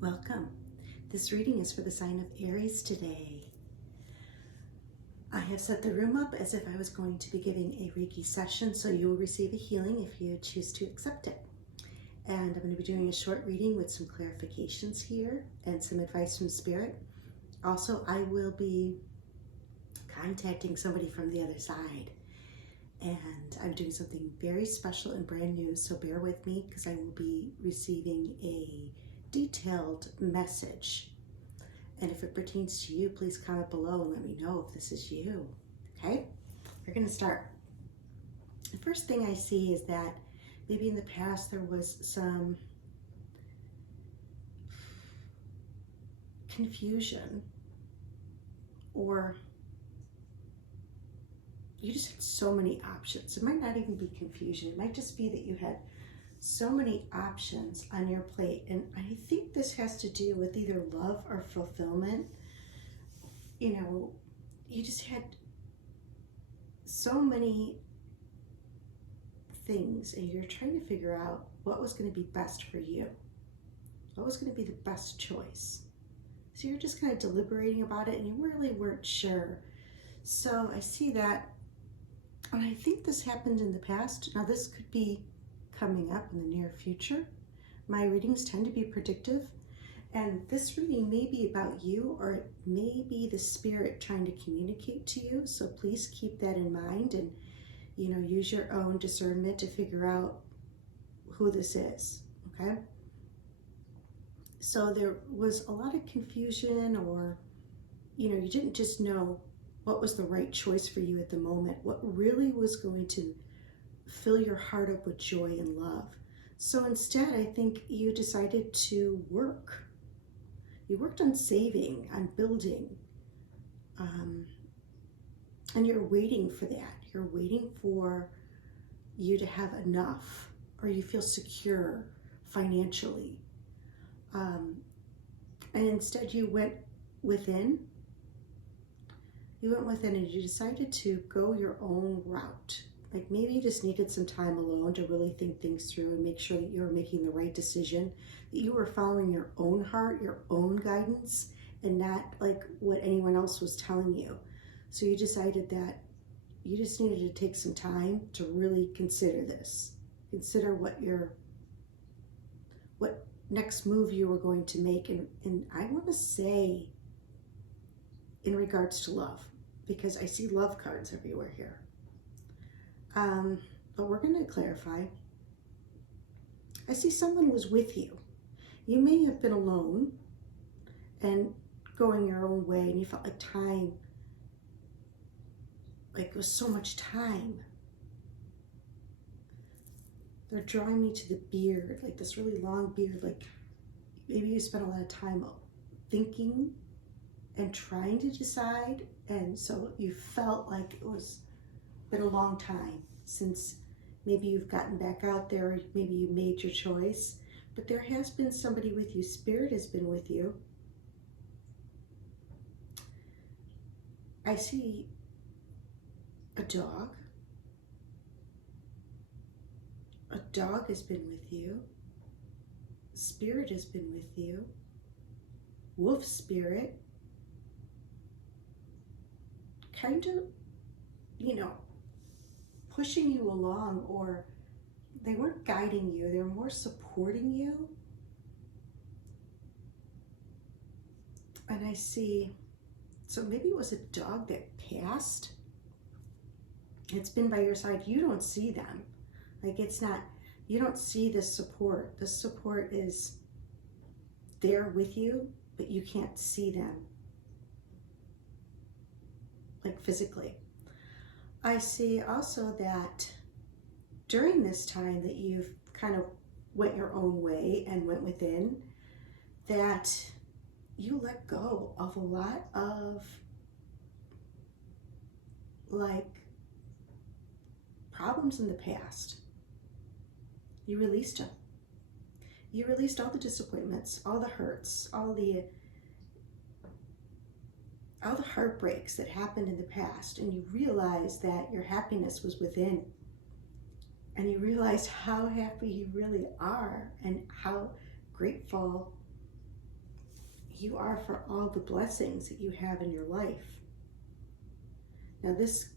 Welcome. This reading is for the sign of Aries today. I have set the room up as if I was going to be giving a Reiki session, so you will receive a healing if you choose to accept it. And I'm going to be doing a short reading with some clarifications here and some advice from Spirit. Also, I will be contacting somebody from the other side. And I'm doing something very special and brand new, so bear with me because I will be receiving a detailed message. And if it pertains to you, please comment below and let me know if this is you. Okay? We're going to start. The first thing I see is that maybe in the past there was some confusion, or you just had so many options. It might not even be confusion. It might just be that you had so many options on your plate. And I think this has to do with either love or fulfillment. You know, you just had so many things and you're trying to figure out what was going to be best for you. What was going to be the best choice. So you're just kind of deliberating about it and you really weren't sure. So I see that, and I think this happened in the past. Now this could be coming up in the near future. My readings tend to be predictive, and this reading may be about you, or it may be the Spirit trying to communicate to you. So please keep that in mind and, you know, use your own discernment to figure out who this is, okay? So there was a lot of confusion, or, you know, you didn't just know what was the right choice for you at the moment, what really was going to fill your heart up with joy and love. So instead, I think you decided to work. You worked on saving, on building, and you're waiting for that. You're waiting for you to have enough, or you feel secure financially. And instead you went within. You went within and you decided to go your own route. Like maybe you just needed some time alone to really think things through and make sure that you were making the right decision, that you were following your own heart, your own guidance, and not like what anyone else was telling you. So you decided that you just needed to take some time to really consider this. Consider what next move you were going to make. And I want to say in regards to love, because I see love cards everywhere here. But we're going to clarify. I see someone was with you. You may have been alone and going your own way, and you felt like time, like it was so much time. They're drawing me to the beard, like this really long beard, like maybe you spent a lot of time thinking and trying to decide, and so you felt like it was been a long time since maybe you've gotten back out there, maybe you made your choice, but there has been somebody with you. Spirit has been with you. I see a dog. A dog has been with you. Spirit has been with you. Wolf spirit. Kind of, you know, pushing you along, or they weren't guiding you, they were more supporting you. And I see, so maybe it was a dog that passed. It's been by your side. You don't see them. Like it's not, you don't see this support. This support is there with you, but you can't see them, like physically. I see also that during this time that you've kind of went your own way and went within, that you let go of a lot of like problems in the past. You released them. You released all the disappointments, all the hurts, all the all the heartbreaks that happened in the past, and you realize that your happiness was within, and you realize how happy you really are and how grateful you are for all the blessings that you have in your life. Now this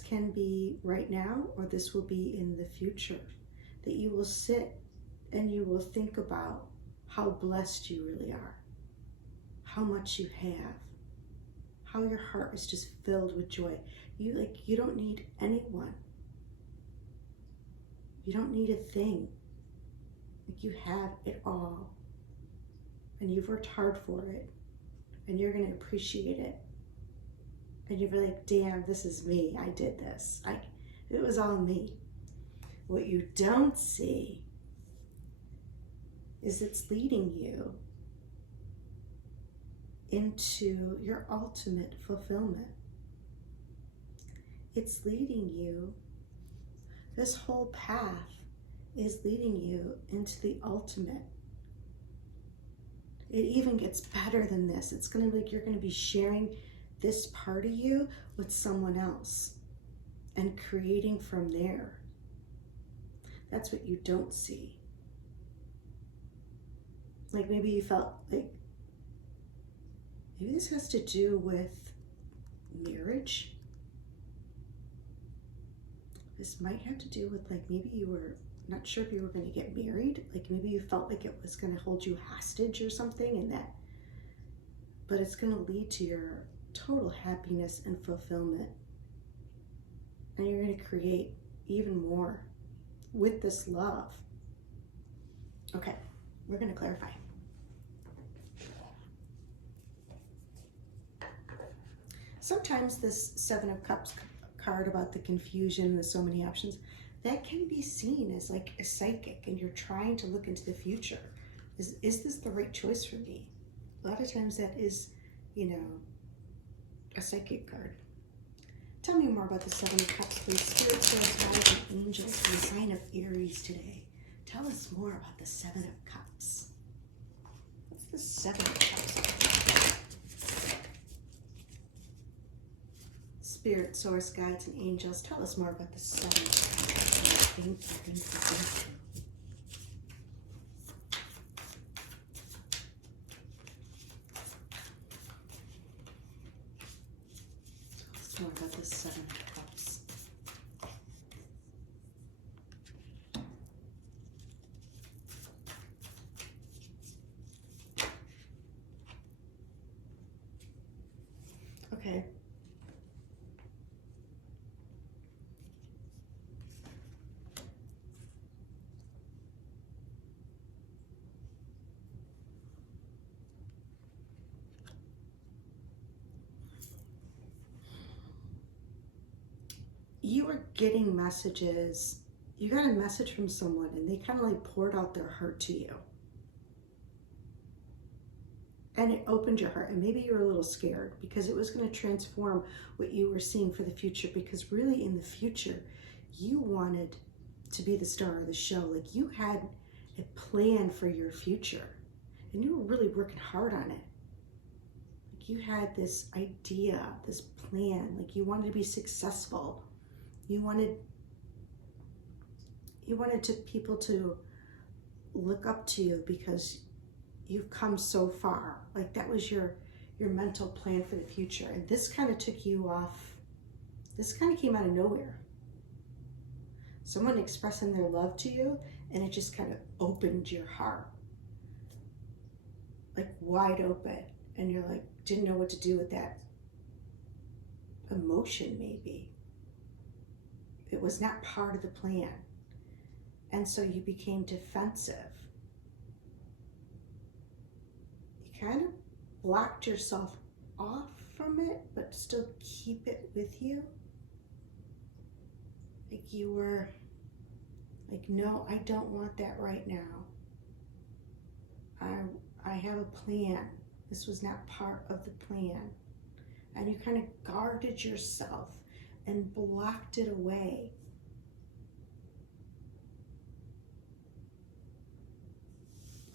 can be right now, or this will be in the future, that you will sit and you will think about how blessed you really are, how much you have, how your heart is just filled with joy. You don't need anyone. You don't need a thing. Like, you have it all. And you've worked hard for it. And you're going to appreciate it. And you'll be like, damn, this is me. I did this. It was all me. What you don't see is it's leading you into your ultimate fulfillment. It's leading you, this whole path is leading you into the ultimate. It even gets better than this. It's going to be like you're going to be sharing this part of you with someone else and creating from there. That's what you don't see. Like, maybe you felt like, maybe this has to do with marriage. This might have to do with, like, maybe you were not sure if you were going to get married. Like, maybe you felt like it was going to hold you hostage or something, and that, but it's going to lead to your total happiness and fulfillment. And you're going to create even more with this love. Okay, we're going to clarify. Sometimes this Seven of Cups card about the confusion with so many options, that can be seen as like a psychic, and you're trying to look into the future. Is this the right choice for me? A lot of times that is, a psychic card. Tell me more about the Seven of Cups, please. Spirit, source, and angels, and the sign of Aries today. Tell us more about the Seven of Cups. What's the Seven of Cups? Spirit, source, guides, and angels, tell us more about the Seven of Cups. Thank you, thank you, thank you. More about the Seven of Cups. Okay. You were getting messages. You got a message from someone, and they kind of like poured out their heart to you. And it opened your heart, and maybe you were a little scared because it was going to transform what you were seeing for the future, because really in the future, you wanted to be the star of the show. Like, you had a plan for your future, and you were really working hard on it. Like, you had this idea, this plan, like you wanted to be successful. You wanted people to look up to you because you've come so far. Like, that was your mental plan for the future. And this kind of took you off. This kind of came out of nowhere. Someone expressing their love to you, and it just kind of opened your heart. Like, wide open. And you're like, didn't know what to do with that emotion, maybe. It was not part of the plan. And so you became defensive. You kind of blocked yourself off from it, but still keep it with you. Like, you were like, no, I don't want that right now. I have a plan. This was not part of the plan. And you kind of guarded yourself and blocked it away.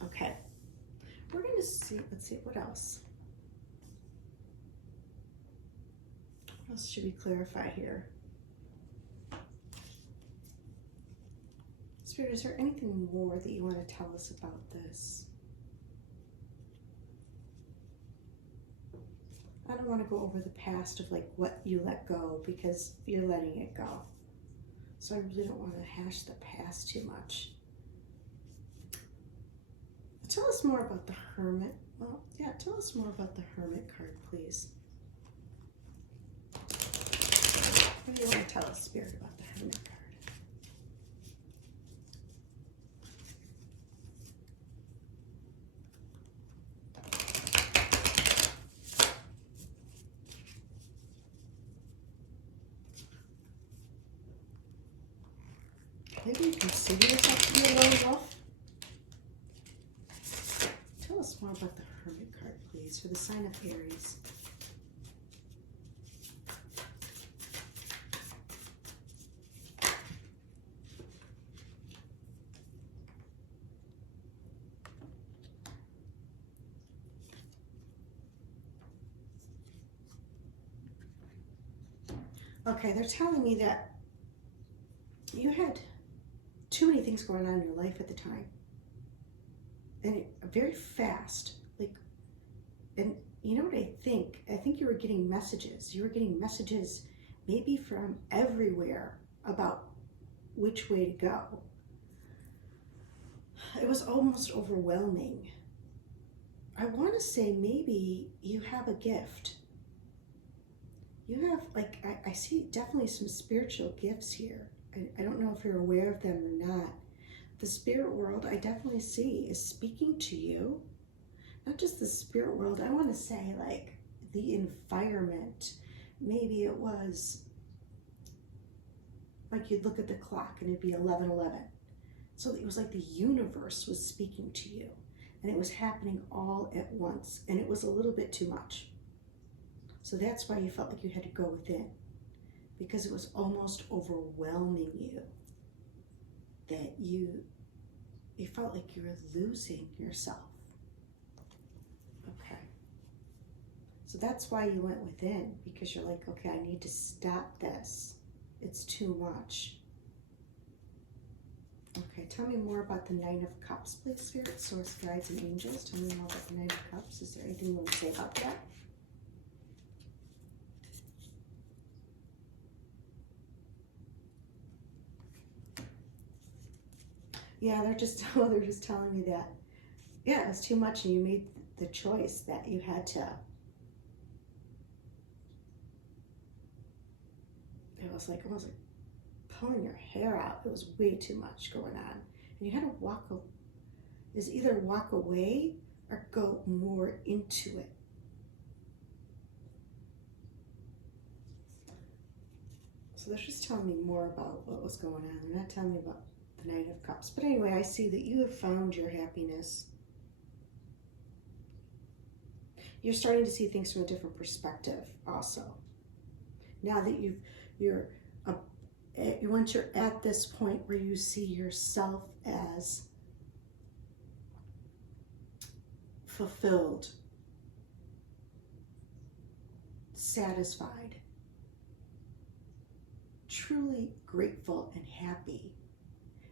Okay, we're going to see, let's see, what else? What else should we clarify here? Spirit, is there anything more that you want to tell us about this? I don't want to go over the past of like what you let go, because you're letting it go. So I really don't want to hash the past too much. Tell us more about the Hermit. Well, yeah, tell us more about the Hermit card, please. What do you want to tell us, Spirit, about the Hermit card? Maybe you consider yourself to be a lone wolf. Tell us more about the Hermit card, please, for the sign of Aries. Okay, they're telling me that you had too many things going on in your life at the time. And very fast. Like, and you know what I think? I think you were getting messages. You were getting messages maybe from everywhere about which way to go. It was almost overwhelming. I want to say maybe you have a gift. You have, like, I see definitely some spiritual gifts here. I don't know if you're aware of them or not. The spirit world, I definitely see, is speaking to you. Not just the spirit world, I want to say, like, the environment. Maybe it was, like, you'd look at the clock and it'd be 11:11. So it was like the universe was speaking to you. And it was happening all at once. And it was a little bit too much. So that's why you felt like you had to go within, because it was almost overwhelming you, that you felt like you were losing yourself. Okay. So that's why you went within, because you're like, okay, I need to stop this. It's too much. Okay, tell me more about the Nine of Cups, please, Spirit, Source, Guides, and Angels. Tell me more about the Nine of Cups. Is there anything you want to say about that? Yeah, they're just telling me that, yeah, it was too much, and you made the choice that you had to. It was like almost like pulling your hair out. It was way too much going on, and you had to either walk away or go more into it. So they're just telling me more about what was going on. They're not telling me about the Nine of Cups. But anyway, I see that you have found your happiness. You're starting to see things from a different perspective also. Now that once you're at this point where you see yourself as fulfilled, satisfied, truly grateful and happy.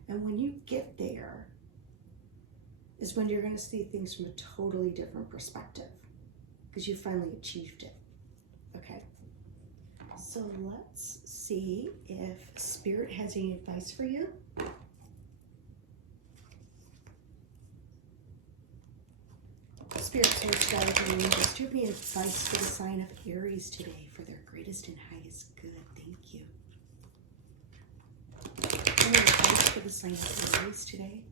And when you get there is when you're going to see things from a totally different perspective, because you finally achieved it. Okay. So let's see if Spirit has any advice for you. Spirit, Source, Guides, and Angels, do you have any advice for the sign of Aries today for their greatest and highest good? Thank you. Any advice for the sign of Aries today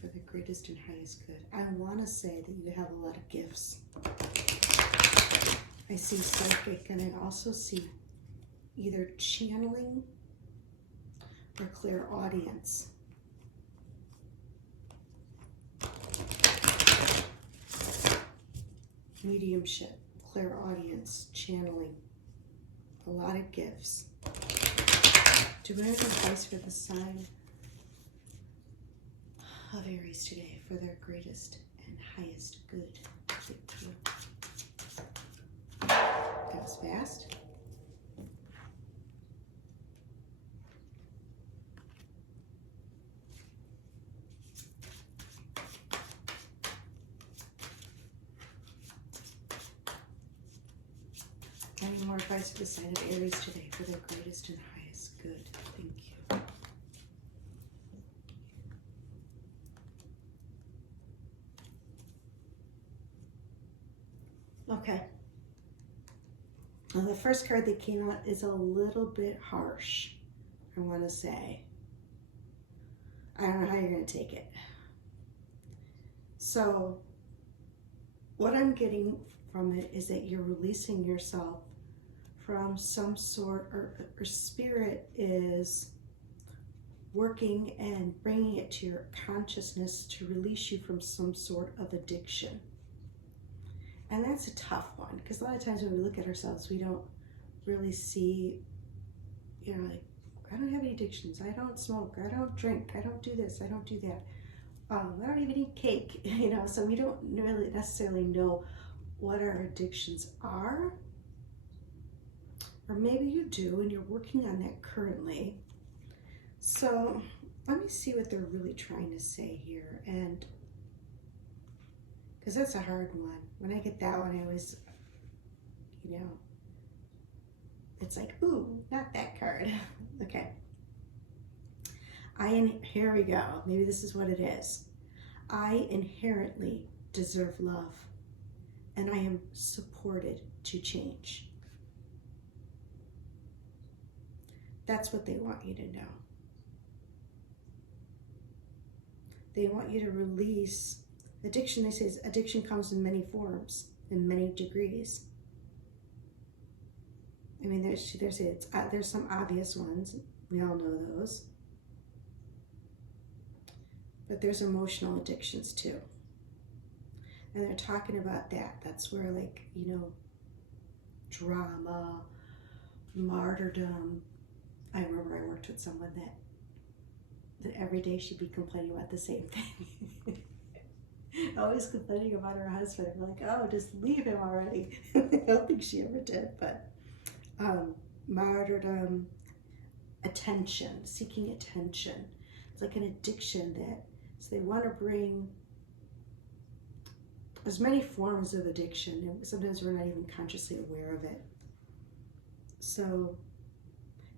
for the greatest and highest good? I want to say that you have a lot of gifts. I see psychic, and I also see either channeling or clairaudience. Mediumship, clairaudience, channeling. A lot of gifts. Do we have advice for the sign of Aries today for their greatest and highest good? Thank you. Yes. fast. I need more advice for the sign of Aries today for their greatest and highest good. Thank you. Okay. Well, the first card that came out is a little bit harsh, I want to say. I don't know how you're going to take it. So, what I'm getting from it is that you're releasing yourself from some sort, or spirit is working and bringing it to your consciousness to release you from some sort of addiction. And that's a tough one, because a lot of times when we look at ourselves, we don't really see, you know, like, I don't have any addictions, I don't smoke, I don't drink, I don't do this, I don't do that. I don't even eat cake, you know, so we don't really necessarily know what our addictions are. Or maybe you do and you're working on that currently. So let me see what they're really trying to say here. And because that's a hard one. When I get that one, I always, you know, it's like, ooh, not that card. Okay. Here we go. Maybe this is what it is. I inherently deserve love, and I am supported to change. That's what they want you to know. They want you to release addiction. They say addiction comes in many forms, in many degrees. I mean, there's some obvious ones. We all know those. But there's emotional addictions too. And they're talking about that. That's where, like, you know, drama, martyrdom. I remember I worked with someone that every day she'd be complaining about the same thing. Always complaining about her husband. I'm like, oh, just leave him already. I don't think she ever did, but martyrdom, attention, seeking attention. It's like an addiction so they want to bring, there's many forms of addiction, and sometimes we're not even consciously aware of it. So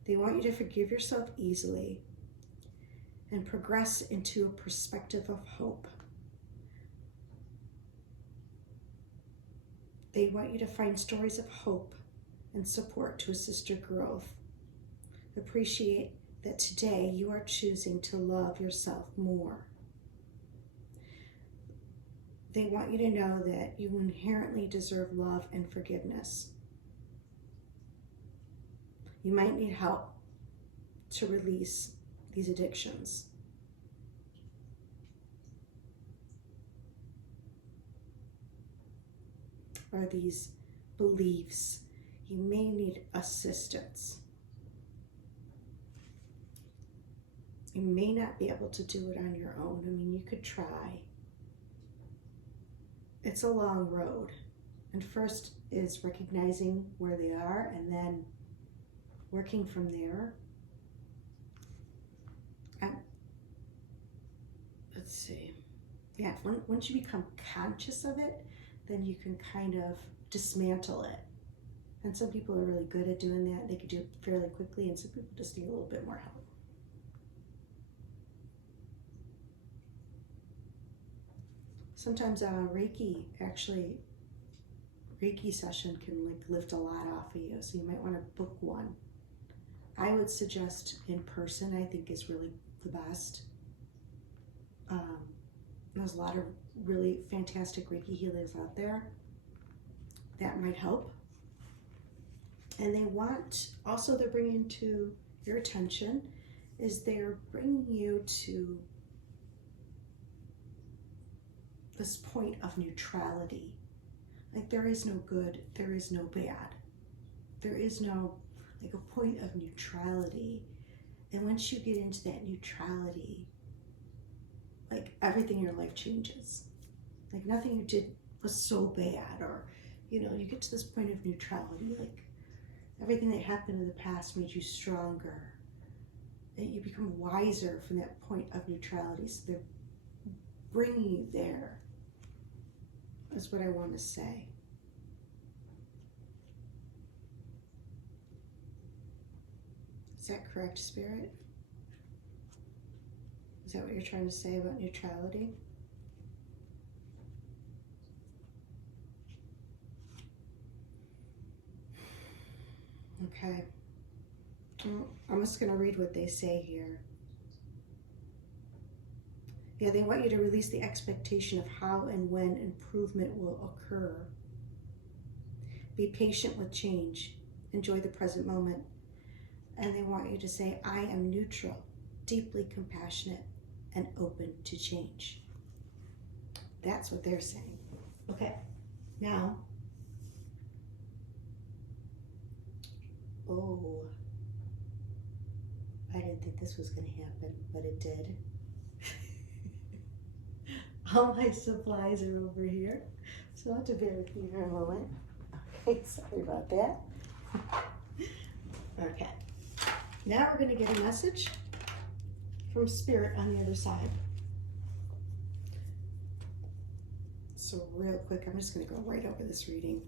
they want you to forgive yourself easily and progress into a perspective of hope. They want you to find stories of hope and support to assist your growth. Appreciate that today you are choosing to love yourself more. They want you to know that you inherently deserve love and forgiveness. You might need help to release these addictions. Or these beliefs. You may need assistance. You may not be able to do it on your own. I mean, you could try. It's a long road. And first is recognizing where they are and then working from there. And let's see. Yeah, once you become conscious of it, then you can kind of dismantle it. And some people are really good at doing that. They can do it fairly quickly, and some people just need a little bit more help. Sometimes Reiki session can like lift a lot off of you, so you might want to book one. I would suggest in person, I think is really the best. There's a lot of really fantastic Reiki healers out there. That might help. And they want, also they're bringing to your attention, is they're bringing you to this point of neutrality. Like there is no good, there is no bad. There is no, like a point of neutrality. And once you get into that neutrality, like everything in your life changes. Like nothing you did was so bad, or, you know, you get to this point of neutrality, like Everything that happened in the past made you stronger. That you become wiser from that point of neutrality. So they're bringing you there, is what I want to say. Is that correct, Spirit? Is that what you're trying to say about neutrality? Okay. I'm just going to read what they say here. Yeah, they want you to release the expectation of how and when improvement will occur. Be patient with change. Enjoy the present moment. And they want you to say, I am neutral, deeply compassionate, and open to change. That's what they're saying. Okay, now, oh, I didn't think this was going to happen, but it did. All my supplies are over here, so I'll have to bear with me for a moment. Okay, sorry about that. Okay, now we're going to get a message from Spirit on the other side. So real quick, I'm just going to go right over this reading.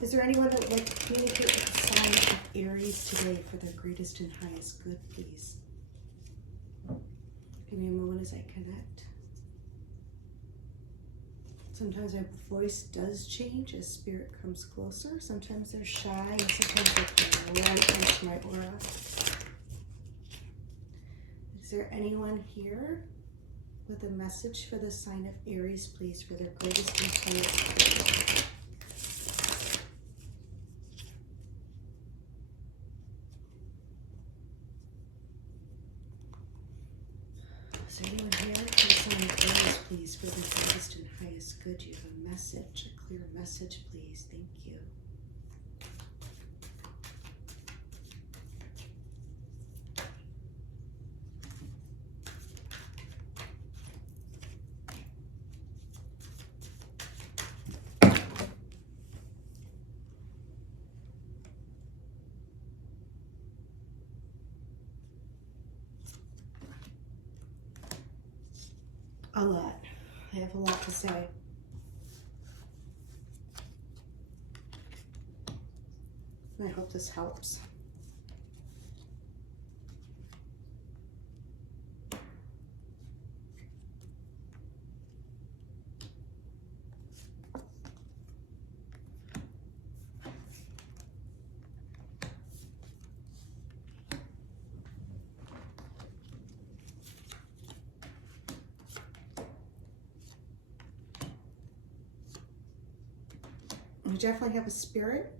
Is there anyone that would like to communicate with the sign of Aries today for their greatest and highest good, please? Give me a moment as I connect. Sometimes my voice does change as Spirit comes closer. Sometimes they're shy, and sometimes they come right into my aura. Is there anyone here with a message for the sign of Aries, please, for their greatest and highest good? Is there anyone here for the sign of Aries, please, for the greatest and highest good? You have a message, a clear message, please. Thank you. A lot. I have a lot to say. I hope this helps. We definitely have a spirit.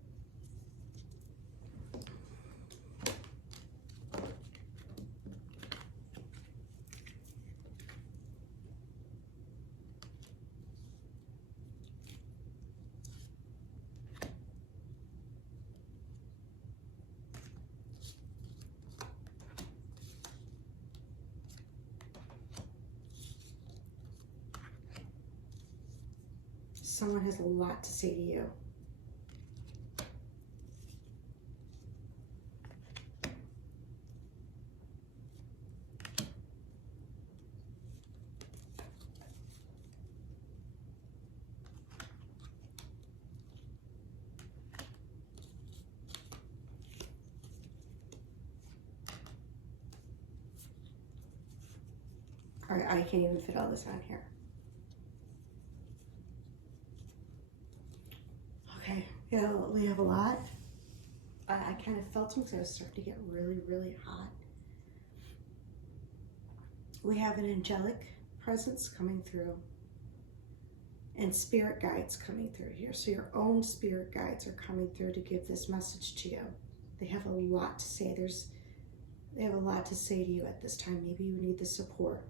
Someone has a lot to say to you. All right, I can't even fit all this on here. Okay, yeah, we have a lot. I kind of felt them because I was starting to get really, really hot. We have an angelic presence coming through and spirit guides coming through here. So your own spirit guides are coming through to give this message to you. They have a lot to say. They have a lot to say to you at this time. Maybe you need the support.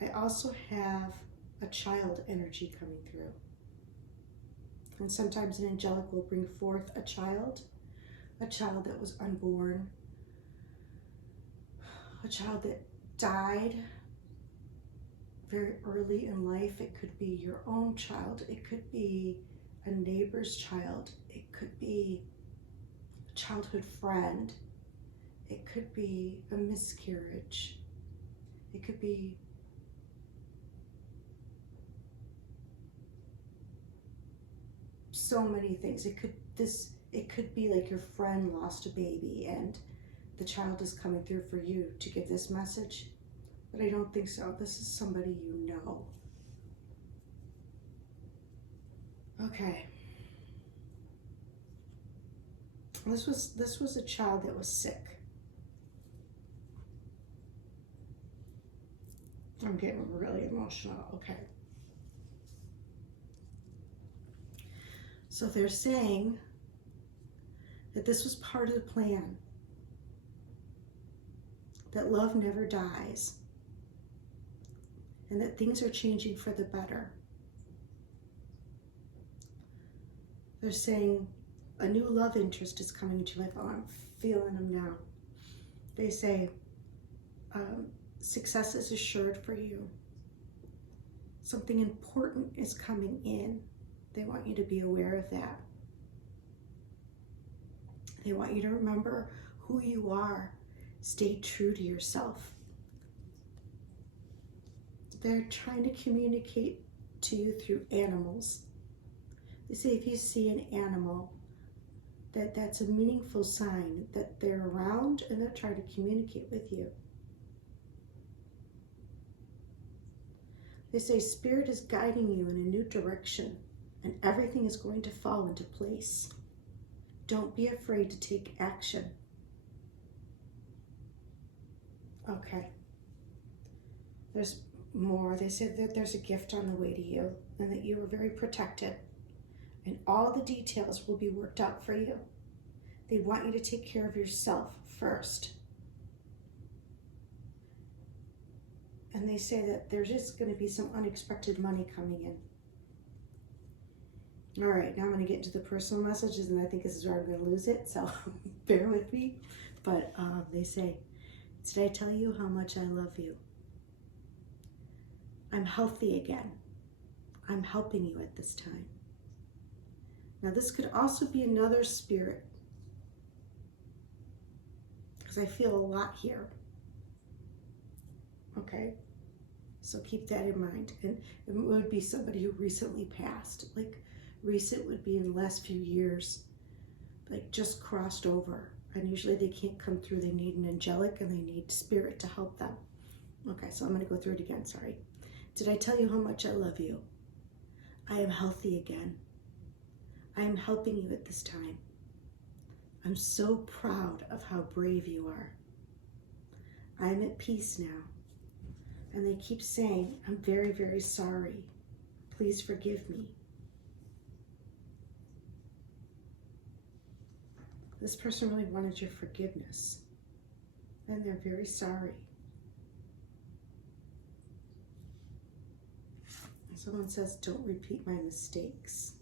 I also have a child energy coming through. And sometimes an angelic will bring forth a child that was unborn, a child that died very early in life. It could be your own child. It could be a neighbor's child. It could be a childhood friend. It could be a miscarriage. It could be so many things. It could be like your friend lost a baby and the child is coming through for you to give this message. But I don't think so. This is somebody you know. Okay. This was a child that was sick. I'm getting really emotional. Okay. So they're saying that this was part of the plan, that love never dies, and that things are changing for the better. They're saying a new love interest is coming into life. Oh, I'm feeling them now. They say success is assured for you. Something important is coming in. They want you to be aware of that. They want you to remember who you are. Stay true to yourself. They're trying to communicate to you through animals. They say if you see an animal, that's a meaningful sign that they're around and they're trying to communicate with you. They say spirit is guiding you in a new direction and everything is going to fall into place. Don't be afraid to take action. Okay. There's more. They said that there's a gift on the way to you and that you are very protected and all the details will be worked out for you. They want you to take care of yourself first. And they say that there's just going to be some unexpected money coming in. All right, now I'm going to get into the personal messages, and I think this is where I'm going to lose it, so bear with me. But they say, did I tell you how much I love you? I'm healthy again. I'm helping you at this time. Now this could also be another spirit, because I feel a lot here. Okay, so keep that in mind. And it would be somebody who recently passed. Like recent would be in the last few years, like just crossed over. And usually they can't come through. They need an angelic and they need spirit to help them. Okay, so I'm going to go through it again. Sorry. Did I tell you how much I love you? I am healthy again. I am helping you at this time. I'm so proud of how brave you are. I am at peace now. And they keep saying, I'm very, very sorry. Please forgive me. This person really wanted your forgiveness. And they're very sorry. And someone says, don't repeat my mistakes.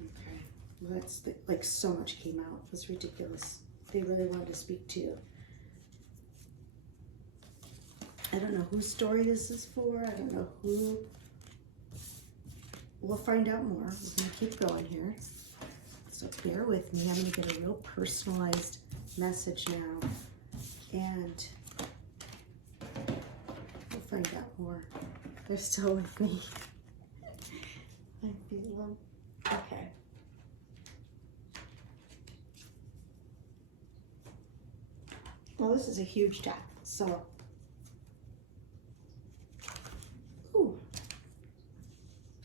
Okay. Well, that's like so much came out. It was ridiculous. They really wanted to speak to you. I don't know whose story this is for. I don't know who. We'll find out more. We're going to keep going here. So bear with me. I'm going to get a real personalized message now. And we'll find out more. They're still with me. I feel them. Okay. Well, this is a huge deck. So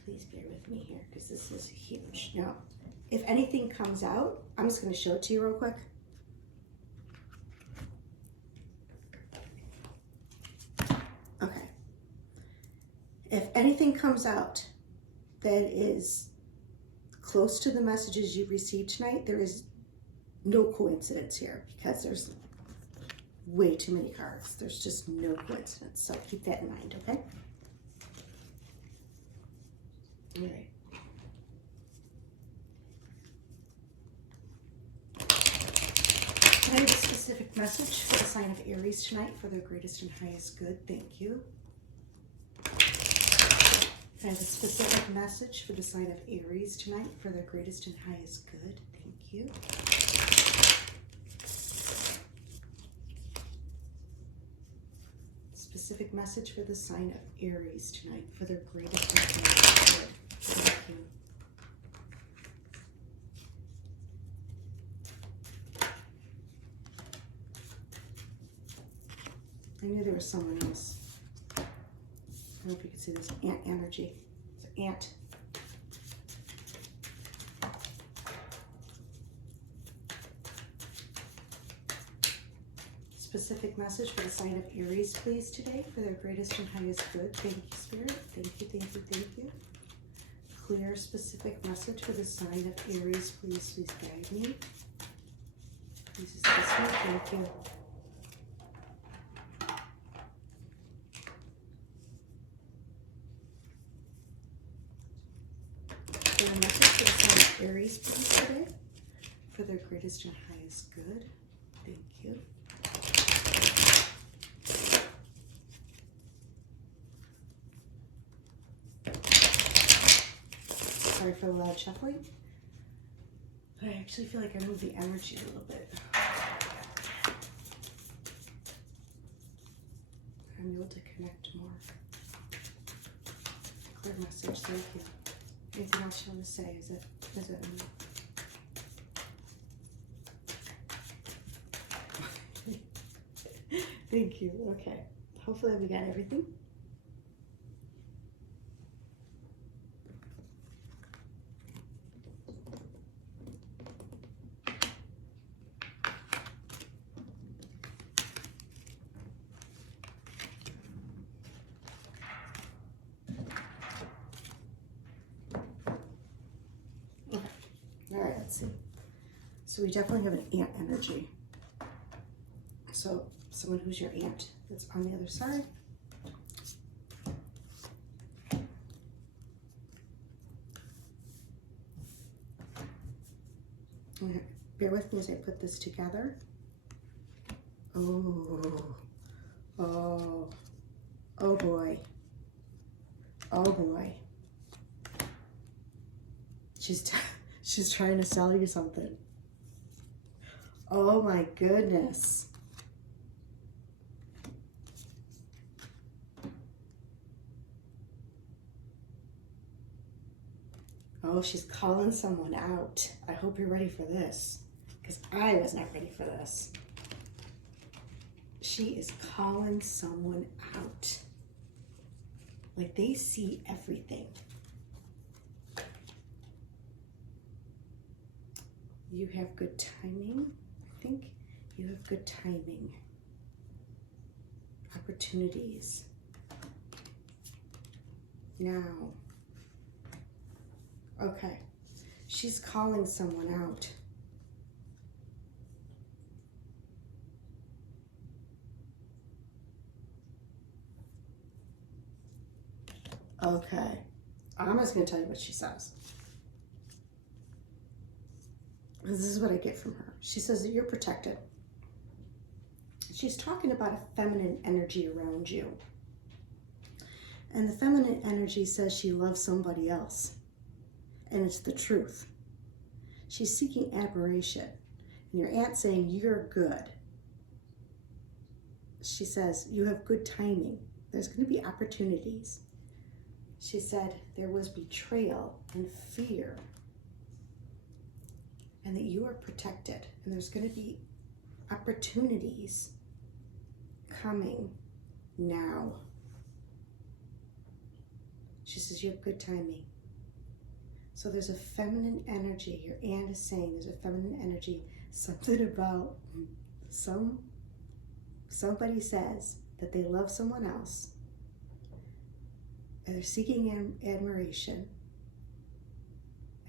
please bear with me here because this is huge. Now, if anything comes out, I'm just going to show it to you real quick. Okay. If anything comes out that is close to the messages you received tonight, there is no coincidence here because there's way too many cards. There's just no coincidence. So keep that in mind, okay? All right. Can I have a specific message for the sign of Aries tonight for their greatest and highest good? Thank you. I have a specific message for the sign of Aries tonight for their greatest and highest good. Thank you. Specific message for the sign of Aries tonight for their greatest and highest good. Thank you. I knew there was someone else. I don't know if you can see this ant energy. It's an ant. Specific message for the sign of Aries, please, today for their greatest and highest good. Thank you, Spirit. Thank you, thank you, thank you. Clear, specific message for the sign of Aries, please, please guide me. Please assist me. Thank you. Clear message for the sign of Aries, please, today for their greatest and highest good. Thank you. Sorry for the loud shuffling, but I actually feel like I moved the energy a little bit. I'm able to connect more. Clear message, thank you. Anything else you want to say? Is it Thank you. Okay. Hopefully we got everything. All right, let's see. So we definitely have an ant energy. So someone who's your ant that's on the other side. Okay. Bear with me as I put this together. Oh boy. Oh boy. She's trying to sell you something. Oh my goodness. Oh, she's calling someone out. I hope you're ready for this, because I was not ready for this. She is calling someone out. Like they see everything. You have good timing, I think. You have good timing. Opportunities. Now. Okay. She's calling someone out. Okay. I'm just going to tell you what she says. This is what I get from her. She says that you're protected. She's talking about a feminine energy around you. And the feminine energy says she loves somebody else. And it's the truth. She's seeking admiration. And your aunt's saying you're good. She says you have good timing. There's going to be opportunities. She said there was betrayal and fear. And that you are protected. And there's going to be opportunities coming now. She says you have good timing. So there's a feminine energy. Your aunt is saying there's a feminine energy. Something about somebody says that they love someone else. And they're seeking admiration.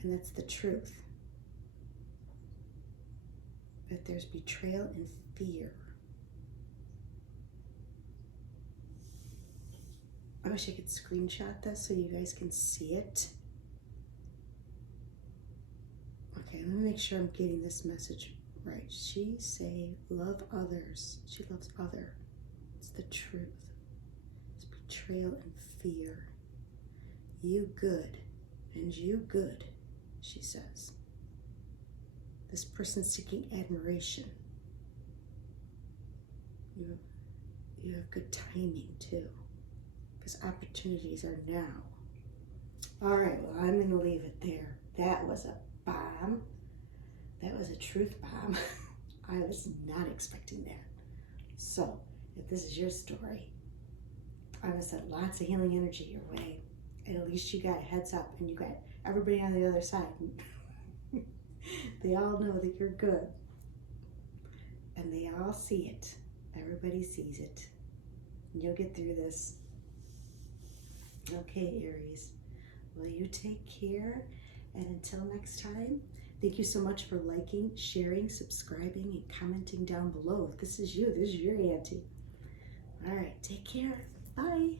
And that's the truth. But there's betrayal and fear. I wish I could screenshot this so you guys can see it. Okay, let me make sure I'm getting this message right. She say love others. She loves other. It's the truth. It's betrayal and fear. You good, and you good, she says. This person's seeking admiration. You have good timing too, because opportunities are now. All right, well, I'm going to leave it there. That was a bomb. That was a truth bomb. I was not expecting that. So, if this is your story, I'm going to send lots of healing energy your way. And at least you got a heads up and you got everybody on the other side. They all know that you're good. And they all see it. Everybody sees it. You'll get through this. Okay, Aries. Well, you take care. And until next time, thank you so much for liking, sharing, subscribing, and commenting down below. If this is you, this is your auntie. All right, take care. Bye.